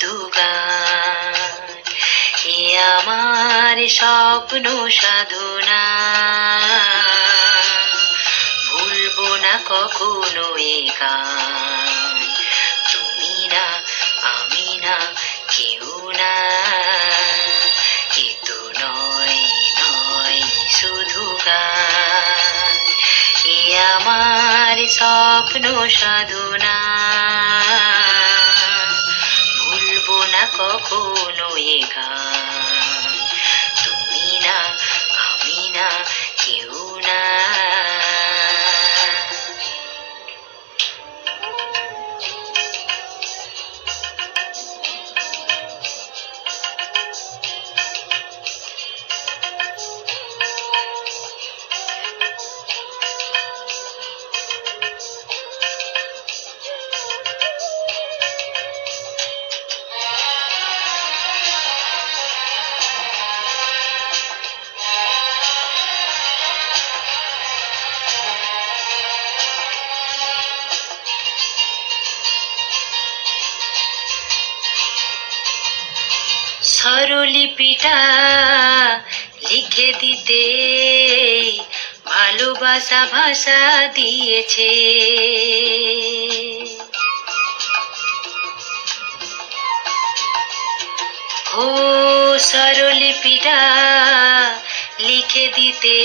শুধু গান। এ আমার স্বপ্ন সাধনা, ভুলবো না কখনো এ গান। তুমি না, আমি না, কেউ না, এ তো নয় নয় শুধু গান। এ আমার স্বপ্ন সাধনা, ভুলবো না কখনো এ গান। তুমি না, আমি না, কেউ না। স্বরলিপিটা লিখে দিতে ভালোবাসা ভাষা দিয়েছে। ও স্বরলিপিটা লিখে দিতে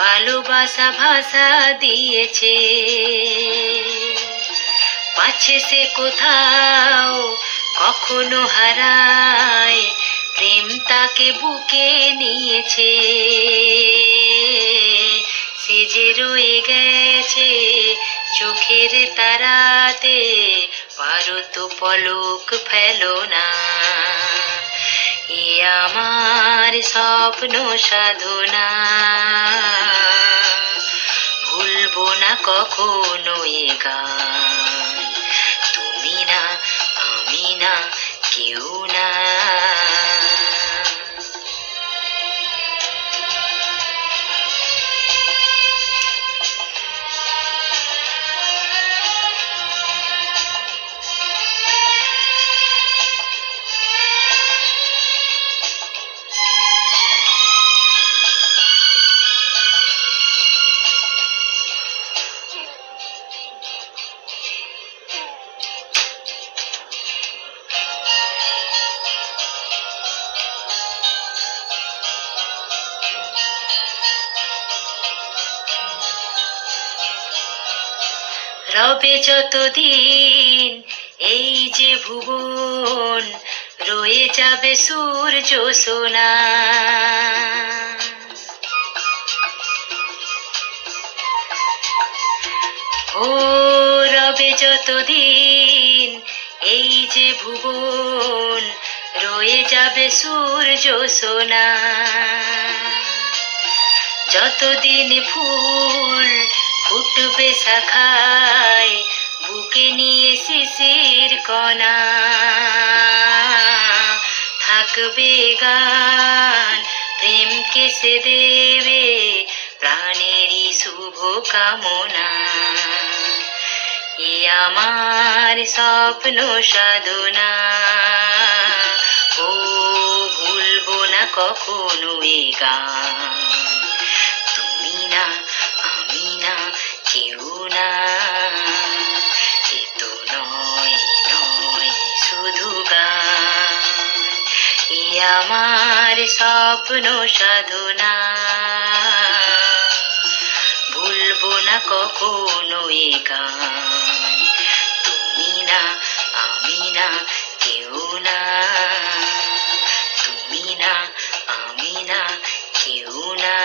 ভালোবাসা ভাষা দিয়েছে। পাছে সে কোথাও কখনো হারায়, প্রেম তাকে বুকে নিয়েছে। সে যে রয়ে গেছে চোখের তারাতে, পারো তো পলক ফেলো না। এ আমার স্বপ্ন সাধনা, ভুলবো না কখনো এ গান। তুমি না, আমি না, কেউ না। রবে যতদিন এই যে ভুবন, রয়ে যাবে সূর্য সোনা। ও রবে যতদিন এই যে ভুবন, রয়ে যাবে সূর্য সোনা। যতদিন ফুল ফুটবে শাখায়, বুকে নিয়ে শিশির কণা, থাকবে গান প্রেমকে সে দেবে প্রাণেরই শুভ কামনা। এ আমার স্বপ্ন সাধনা, ও ভুলবো না কখনো এ গান। তুমি না, আমি না, কেউ না, এ তো নয় নয় শুধু গান। এ আমার স্বপ্ন সাধনা, ভুলবো না কখনো এ গান। তুমি না, আমি না, কেউ না। তুমি না, আমি না, কেউ না।